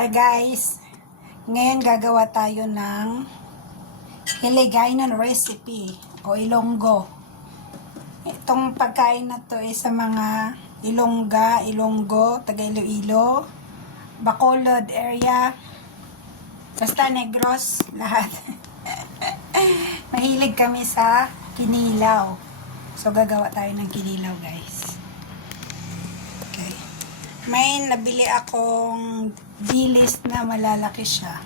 Hi guys! Ngayon gagawa tayo ng Hiligaynon recipe o Ilonggo. Itong pagkain na to ay sa mga Ilonggo, taga Iloilo, Bacolod area, basta Negros, lahat. Mahilig kami sa kinilaw. So gagawa tayo ng kinilaw guys. Okay. May nabili akong dilis na malalaki siya.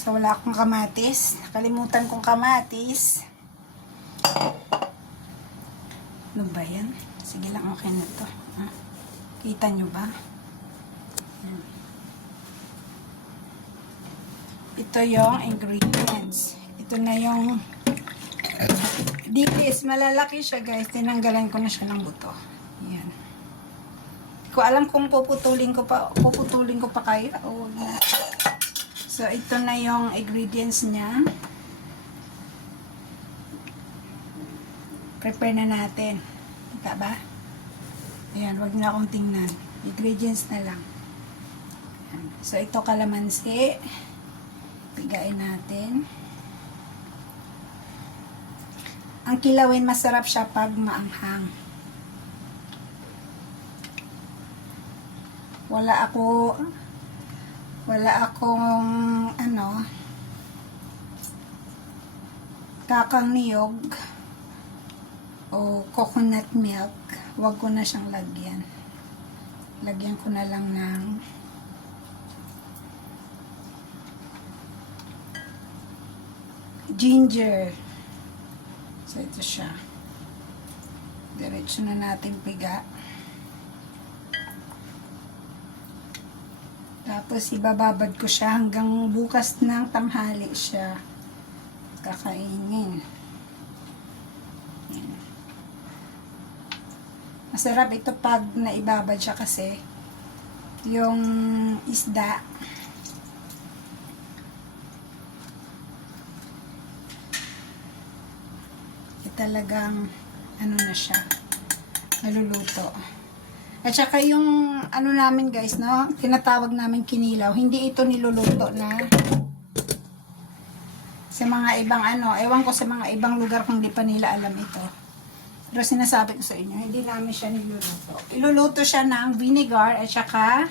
So, wala akong kamatis. Nakalimutan kong kamatis. Ano ba yan? Sige lang, okay na to. Ha? Kita nyo ba? Ito yung ingredients. Ito na yung dilis. Malalaki siya guys. Tinanggalan ko na siya ng buto. Yan. Ko alam kung puputulin ko pa kaya o wag na. So ito na yung ingredients niya. Prepare na natin. Kita ba? Ayan, wag na akong tingnan. Ingredients na lang. Ayan. So ito kalamansi. Pigain natin. Ang kilawin masarap siya pag maanghang. Wala akong kakang niyog o coconut milk. Wag ko na siyang lagyan. Lagyan ko na lang ng ginger. So ito siya. Diretso na natin piga. Tapos, ibababad ko siya hanggang bukas ng tanghali siya kakainin. Yan. Masarap ito pag naibabad siya kasi yung isda talagang na siya, naluluto. At saka yung namin guys, no, tinatawag namin kinilaw, hindi ito niluluto na sa mga ibang ewan ko sa mga ibang lugar kung di pa nila alam ito. Pero sinasabi ko sa inyo, hindi namin siya niluluto. Iluluto siya ng vinegar at saka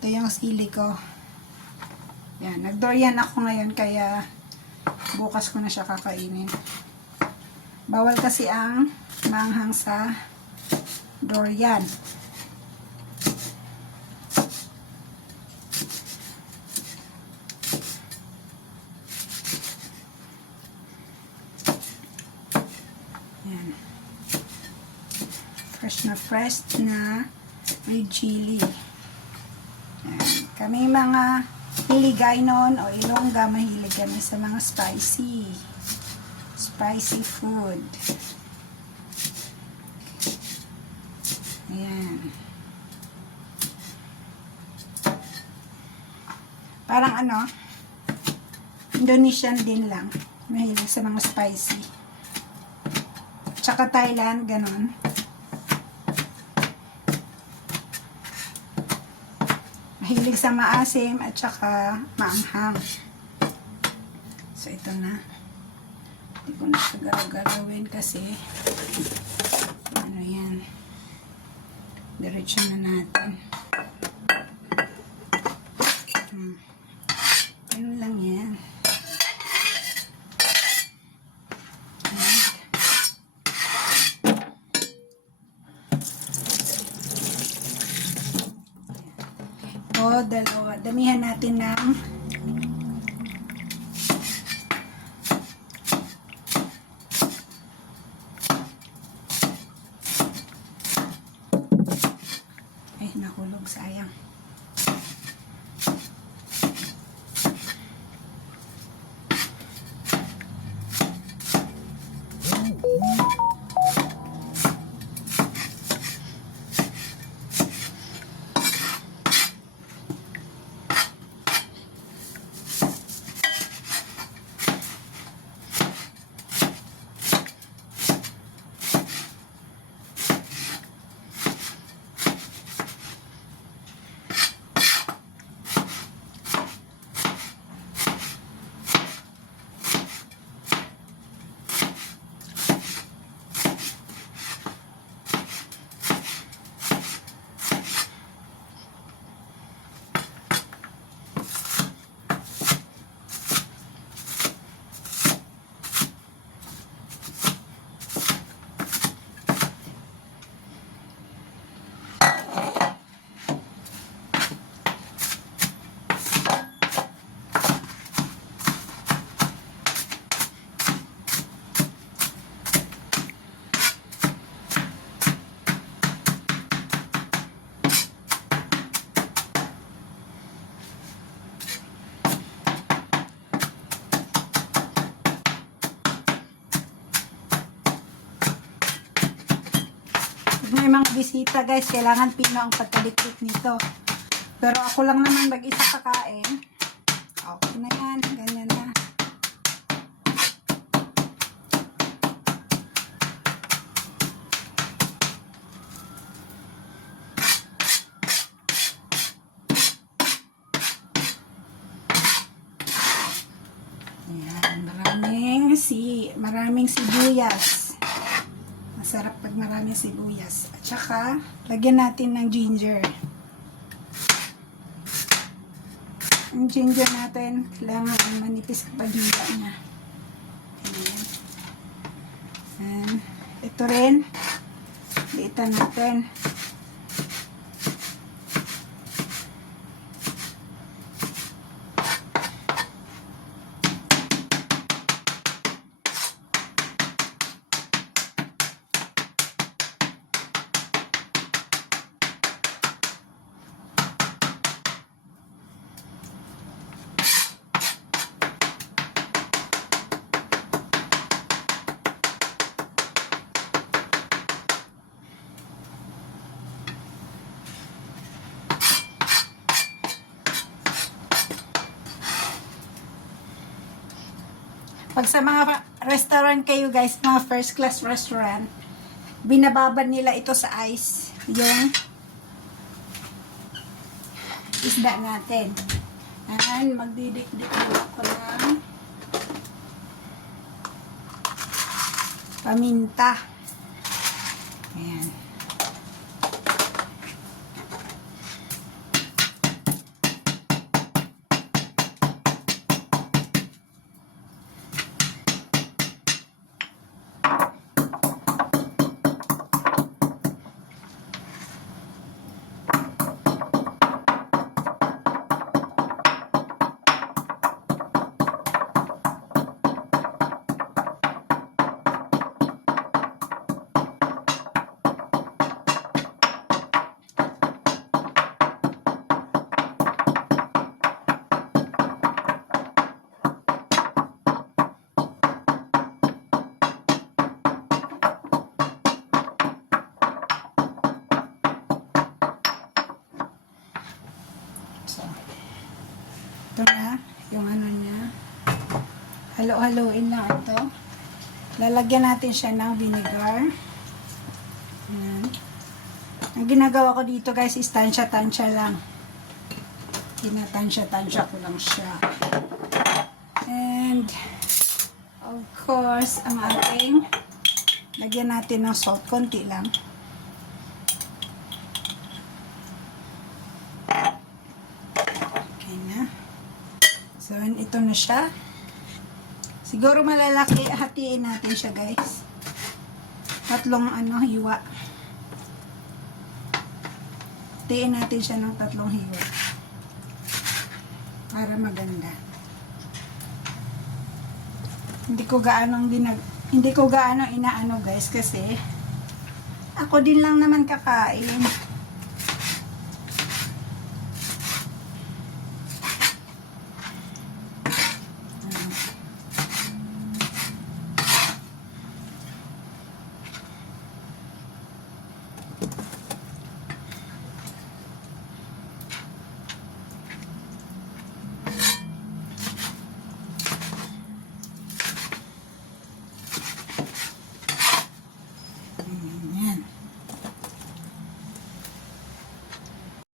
ito yung sili ko. Yan, nag-durian ako ngayon kaya bukas ko na siya kakainin. Bawal kasi ang manghang sa durian. Yan. Fresh na red chili. Yan. Kami mga Hiligaynon o Ilongga, mahilig kami sa mga spicy food. Ayan. Parang Indonesian din lang. Mahilig sa mga spicy. Tsaka Thailand, ganon. Mahilig sa maasim at tsaka maanghang. So, ito na. Hindi ko na siya gagawin kasi yan. Diretso na natin. Ayun lang yan. O, dalawa. Damihan natin ng nahulog, sayang. bisita guys, kailangan pino ang pagkaliklik nito. Pero ako lang naman mag-isa kakain. Okay na yan, ganyan na. Ayan, maraming sibuyas. Masarap pag maraming sibuyas. At saka, lagyan natin ng ginger. Ang ginger natin, kailangan manipis kapag hila niya. Ayan. Ayan. Ito rin, liitan natin. Pag sa mga restaurant kayo guys, mga first class restaurant, binababad nila ito sa ice. Yung isda natin. And magdidikdik na ako ng paminta. Ayan. So, ito na, yung ano niya. Halo-haloin lang ito. Lalagyan natin siya ng vinegar. Ayan. Ang ginagawa ko dito guys is tansya-tansya lang. Tinatansya-tansya ko lang siya. And, of course, ang ating, lagyan natin ng salt. Konti lang. So, ito na siya. Siguro malalaki, hatiin natin siya, guys. Tatlong, hiwa. Hatiin natin siya ng tatlong hiwa. Para maganda. Hindi ko gaano inaano, guys, kasi ako din lang naman kakain.